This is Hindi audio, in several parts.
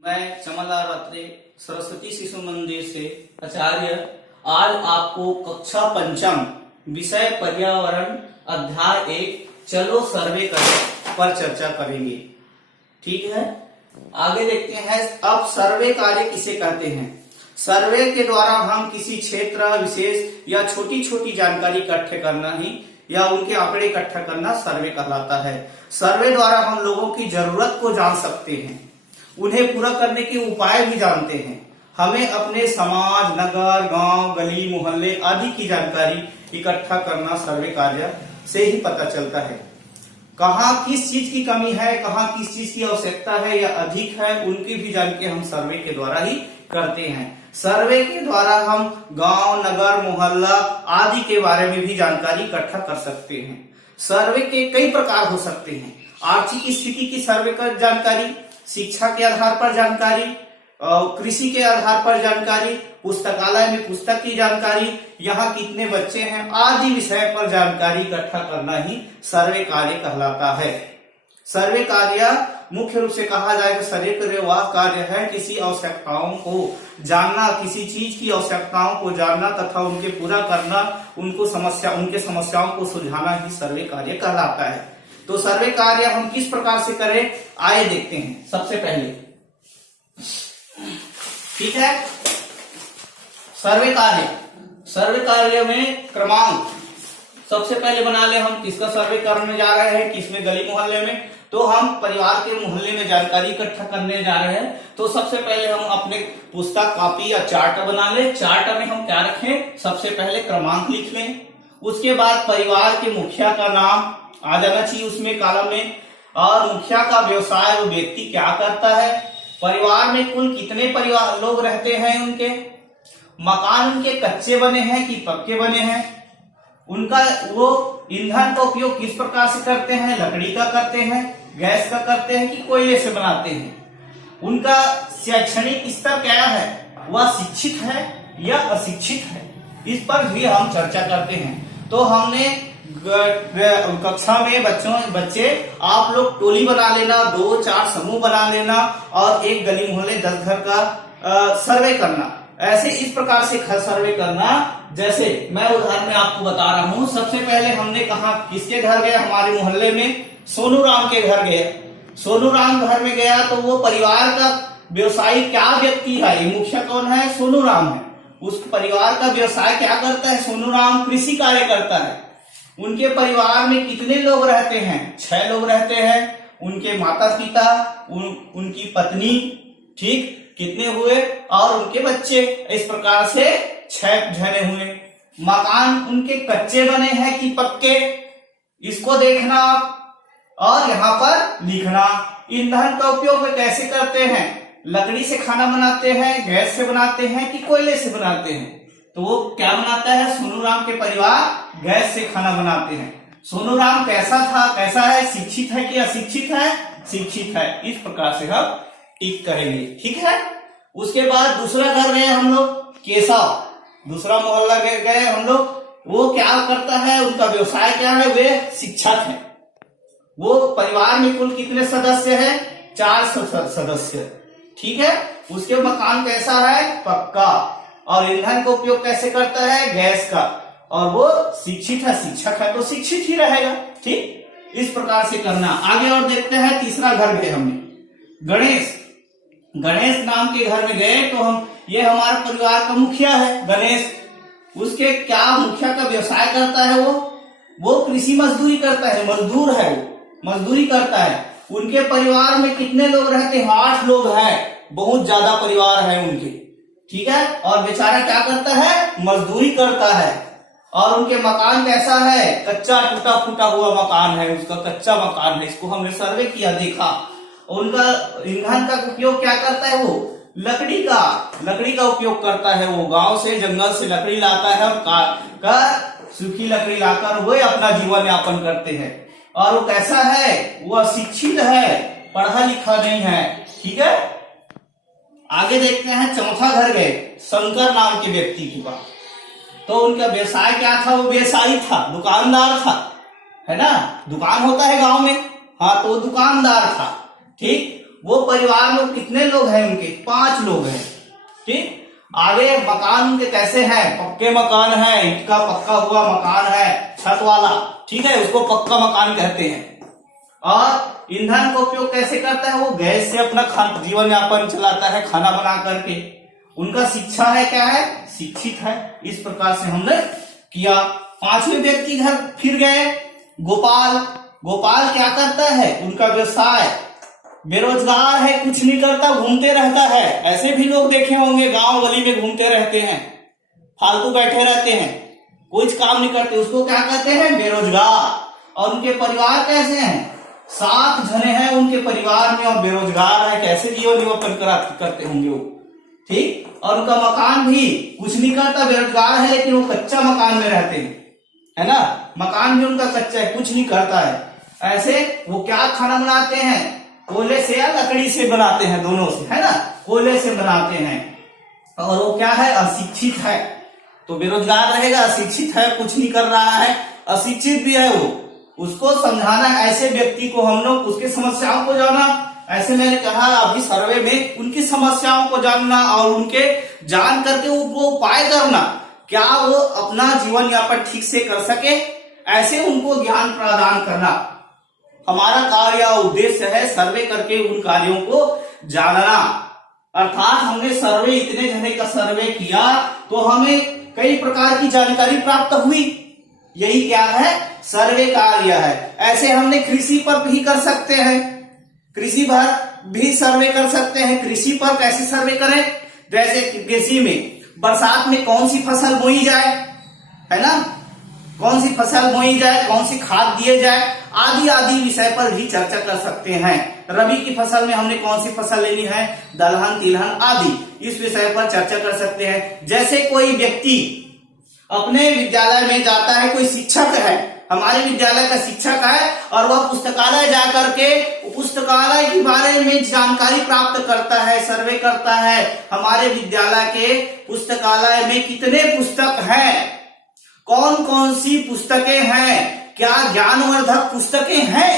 मैं चमनलाल अत्रे सरस्वती शिशु मंदिर से आचार्य आज आपको कक्षा पंचम विषय पर्यावरण अध्याय 1 चलो सर्वे करें पर चर्चा करेंगे। ठीक है, आगे देखते हैं। अब सर्वे कार्य किसे कहते हैं? सर्वे के द्वारा हम किसी क्षेत्र विशेष या छोटी छोटी जानकारी इकट्ठे करना ही या उनके आंकड़े इकट्ठा करना सर्वे कहलाता है। सर्वे द्वारा हम लोगों की जरूरत को जान सकते हैं, उन्हें पूरा करने के उपाय भी जानते हैं। हमें अपने समाज, नगर, गांव, गली, मोहल्ले आदि की जानकारी इकट्ठा करना सर्वे कार्य से ही पता चलता है। कहाँ किस चीज की कमी है, कहाँ किस चीज की आवश्यकता है या अधिक है, उनकी भी जानकारी हम सर्वे के द्वारा ही करते हैं। सर्वे के द्वारा हम गांव, नगर, मोहल्ला आदि के बारे में भी जानकारी इकट्ठा कर सकते हैं। सर्वे के कई प्रकार हो सकते हैं। आर्थिक स्थिति की सर्वे कर जानकारी, शिक्षा के आधार पर जानकारी, कृषि के आधार पर जानकारी, पुस्तकालय में पुस्तक की जानकारी, यहाँ कितने बच्चे हैं आदि विषय पर जानकारी इकट्ठा करना ही सर्वे कार्य कहलाता है। सर्वे कार्य मुख्य रूप से कहा जाए तो सर्वे वह कार्य है किसी आवश्यकताओं को जानना, किसी चीज की आवश्यकताओं को जानना तथा उनके पूरा करना, उनके समस्याओं को सुलझाना ही सर्वे कार्य कहलाता है। तो सर्वे कार्य हम किस प्रकार से करें, आइए देखते हैं। सबसे पहले ठीक है, सर्वे कार्य में क्रमांक सबसे पहले बना ले। हम किसका सर्वे करने जा रहे हैं, किसमें, गली मोहल्ले में, तो हम परिवार के मोहल्ले में जानकारी इकट्ठा करने जा रहे हैं। तो सबसे पहले हम अपने पुस्तक, कॉपी या चार्ट बना ले। चार्ट में हम क्या रखें, सबसे पहले क्रमांक लिख लें। उसके बाद परिवार के मुखिया का नाम आ जाना चाहिए उसमें कॉलम में, और मुखिया का व्यवसाय, वो व्यक्ति क्या करता है, परिवार में कुल कितने परिवार लोग रहते हैं, उनके मकान उनके कच्चे बने हैं कि पक्के बने हैं, उनका वो ईंधन का उपयोग किस प्रकार से करते हैं, लकड़ी का करते हैं, गैस का करते हैं कि कोयले से बनाते हैं, उनका शैक्षणिक स्तर क्या है, वह शिक्षित है या अशिक्षित है, इस पर भी हम चर्चा करते हैं। तो हमने कक्षा में बच्चे आप लोग टोली बना लेना, 2-4 समूह बना लेना और एक गली मोहल्ले 10 घर का सर्वे करना। ऐसे इस प्रकार से सर्वे करना। जैसे मैं उदाहरण में आपको बता रहा हूं। सबसे पहले हमने कहा किसके घर गए, हमारे मोहल्ले में सोनू राम के घर गए। सोनू राम घर में गया तो वो परिवार का व्यवसायी क्या व्यक्ति है, ये मुखिया कौन है, सोनू राम है। उस परिवार का व्यवसाय क्या करता है, सोनू राम कृषि कार्य करता है। उनके परिवार में कितने लोग रहते हैं, 6 लोग रहते हैं। उनके माता पिता, उनकी पत्नी, ठीक, कितने हुए, और उनके बच्चे, इस प्रकार से 6 जने हुए। मकान उनके कच्चे बने हैं कि पक्के, इसको देखना आप, और यहाँ पर लिखना। ईंधन का उपयोग वे कैसे करते हैं, लकड़ी से खाना बनाते हैं, गैस से बनाते हैं कि कोयले से बनाते हैं। तो वो क्या बनाता है, सोनू राम के परिवार गैस से खाना बनाते हैं। सोनू राम कैसा था, कैसा है, शिक्षित है कि अशिक्षित है, शिक्षित है। इस प्रकार से हम टिक करेंगे। ठीक है, उसके बाद दूसरा घर गए हम लोग, केशव, दूसरा मोहल्ला गए हम लोग। वो क्या करता है, उनका व्यवसाय क्या है, वे शिक्षक है। वो परिवार में कुल कितने सदस्य हैं, 4 सदस्य। ठीक है, उसके मकान कैसा है, पक्का, और ईंधन का उपयोग कैसे करता है, गैस का, और वो शिक्षित है, शिक्षक है तो शिक्षित ही रहेगा। ठीक, इस प्रकार से करना। आगे और देखते हैं। तीसरा घर गए हमने, गणेश नाम के घर में गए। तो हम, ये हमारा परिवार का मुखिया है गणेश। उसके क्या मुखिया का व्यवसाय करता है, वो कृषि मजदूरी करता है, मजदूर है, वो मजदूरी करता है। उनके परिवार में कितने लोग रहते हैं, 8 लोग हैं, बहुत ज्यादा परिवार है उनके। ठीक है, और बेचारा क्या करता है, मजदूरी करता है। और उनके मकान कैसा है, कच्चा टूटा फूटा हुआ मकान है, उसका कच्चा मकान है। इसको हमने सर्वे किया, देखा। उनका ईंधन का उपयोग क्या करता है, वो लकड़ी का उपयोग करता है। वो गांव से, जंगल से लकड़ी लाता है और सूखी लकड़ी लाकर वो अपना जीवन यापन करते हैं। और वो कैसा है, वो अशिक्षित है, पढ़ा लिखा नहीं है। ठीक है, आगे देखते हैं। चौथा घर गए, शंकर नाम के व्यक्ति के पास। तो उनका व्यवसाय क्या था, वो व्यवसायी था, दुकानदार था, है ना, दुकान होता है गांव में, हाँ, तो दुकानदार था। ठीक, वो परिवार में कितने लोग हैं उनके, 5 लोग हैं। ठीक, आगे मकान उनके कैसे हैं, पक्के मकान है, ईंट का पक्का हुआ मकान है, छत वाला, ठीक है, उसको पक्का मकान कहते हैं। और ईंधन का उपयोग कैसे करता है, वो गैस से अपना जीवन यापन चलाता है, खाना बना करके। उनका शिक्षा है, क्या है, शिक्षित है। इस प्रकार से हमने किया। 5वें व्यक्ति घर फिर गए, गोपाल। गोपाल क्या करता है, उनका व्यवसाय, बेरोजगार है, कुछ नहीं करता, घूमते रहता है। ऐसे भी लोग देखे होंगे, गांव गली में घूमते रहते हैं, फालतू बैठे रहते हैं, कुछ काम नहीं करते, उसको क्या कहते हैं, बेरोजगार। और उनके परिवार कैसे हैं, 7 जने हैं उनके परिवार में और बेरोजगार है, कैसे जीवन यापन करते होंगे वो। ठीक, और उनका मकान भी कुछ नहीं करता, बेरोजगार है, लेकिन वो कच्चा मकान में रहते हैं, है ना, मकान भी उनका कच्चा है, कुछ नहीं करता है। ऐसे वो क्या खाना बनाते हैं, कोयले से या लकड़ी से बनाते हैं, दोनों से, है ना, कोयले से बनाते हैं। और वो क्या है, अशिक्षित है। तो बेरोजगार रहेगा, अशिक्षित है, कुछ नहीं कर रहा है, अशिक्षित भी है वो। उसको समझाना, ऐसे व्यक्ति को हम लोग उसके समस्याओं को जानना। ऐसे मैंने कहा अभी सर्वे में, उनकी समस्याओं को जानना और उनके जान करके उनको उपाय करना, क्या वो अपना जीवन यापन ठीक से कर सके, ऐसे उनको ज्ञान प्रदान करना हमारा कार्य और उद्देश्य है। सर्वे करके उन कार्यों को जानना, अर्थात हमने सर्वे, इतने जने का सर्वे किया तो हमें कई प्रकार की जानकारी प्राप्त हुई। यही क्या है, सर्वे कार्य है। ऐसे हमने कृषि पर भी कर सकते हैं, कृषि पर भी सर्वे कर सकते हैं। कृषि पर कैसे सर्वे करें, जैसे कृषि में बरसात में कौन सी फसल बोई जाए, है ना, कौन सी फसल बोई जाए, कौन सी खाद दिए जाए, आदि आदि विषय पर भी चर्चा कर सकते हैं। रबी की फसल में हमने कौन सी फसल लेनी है, दलहन, तिलहन आदि, इस विषय पर चर्चा कर सकते हैं। जैसे कोई व्यक्ति अपने विद्यालय में जाता है, कोई शिक्षक है, हमारे विद्यालय का शिक्षक है, और वह पुस्तकालय जाकर के पुस्तकालय के बारे में जानकारी प्राप्त करता है, सर्वे करता है। हमारे विद्यालय के पुस्तकालय में कितने पुस्तक हैं, कौन कौन सी पुस्तकें हैं, क्या ज्ञानवर्धक पुस्तकें हैं,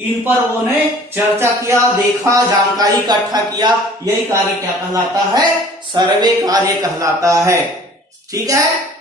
इन पर उन्होंने चर्चा किया, देखा, जानकारी इकट्ठा किया। यही कार्य क्या कहलाता है, सर्वे कार्य कहलाता है। ठीक है।